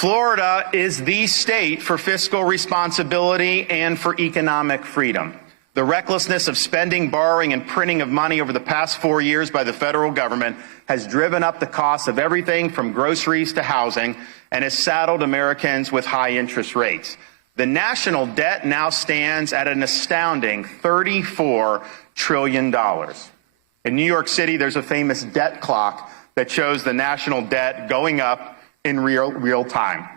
Florida is the state for fiscal responsibility and for economic freedom. The recklessness of spending, borrowing, and printing of money over the past 4 years by the federal government has driven up the cost of everything from groceries to housing and has saddled Americans with high interest rates. The national debt now stands at an astounding $34 trillion. In New York City, there's a famous debt clock that shows the national debt going up in real time.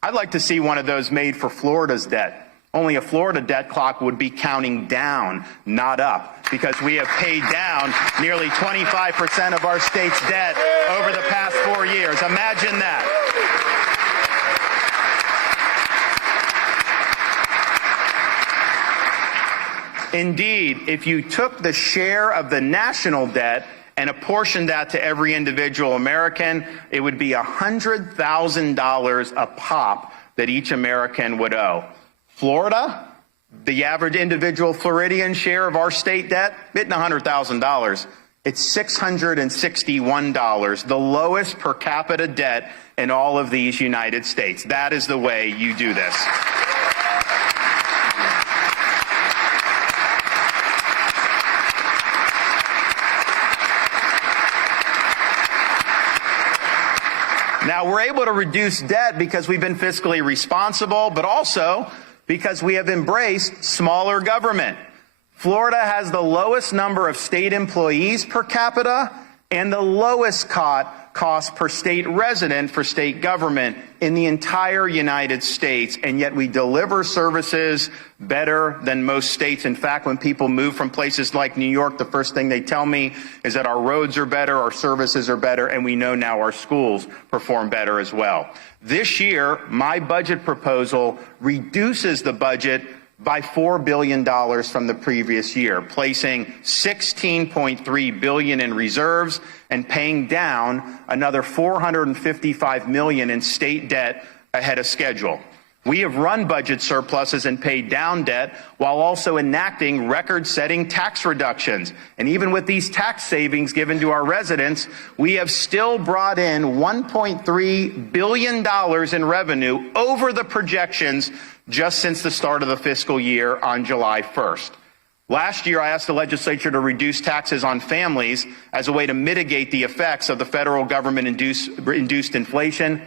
I'd like to see one of those made for Florida's debt. Only a Florida debt clock would be counting down, not up, because we have paid down nearly 25% of our state's debt over the past 4 years. Imagine that. Indeed, if you took the share of the national debt and apportioned that to every individual American, it would be $100,000 a pop that each American would owe. Florida, the average individual Floridian share of our state debt, isn't $100,000. It's $661, the lowest per capita debt in all of these United States. That is the way you do this. Now, we're able to reduce debt because we've been fiscally responsible, but also because we have embraced smaller government. Florida has the lowest number of state employees per capita and the lowest cost per state resident for state government in the entire United States, and yet we deliver services better than most states. In fact, when people move from places like New York, the first thing they tell me is that our roads are better, our services are better, and we know now our schools perform better as well. This year, my budget proposal reduces the budget by $4 billion from the previous year, placing $16.3 billion in reserves and paying down another $455 million in state debt ahead of schedule. We have run budget surpluses and paid down debt while also enacting record-setting tax reductions. And even with these tax savings given to our residents, we have still brought in $1.3 billion in revenue over the projections just since the start of the fiscal year on July 1st. Last year, I asked the legislature to reduce taxes on families as a way to mitigate the effects of the federal government-induced inflation,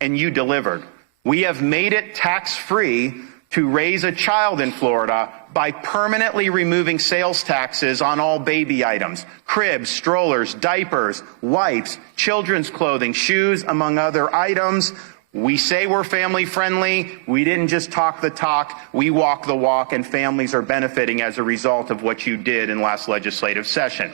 and you delivered. We have made it tax-free to raise a child in Florida by permanently removing sales taxes on all baby items, cribs, strollers, diapers, wipes, children's clothing, shoes, among other items. We say we're family friendly. We didn't just talk the talk, we walk the walk, and families are benefiting as a result of what you did in last legislative session.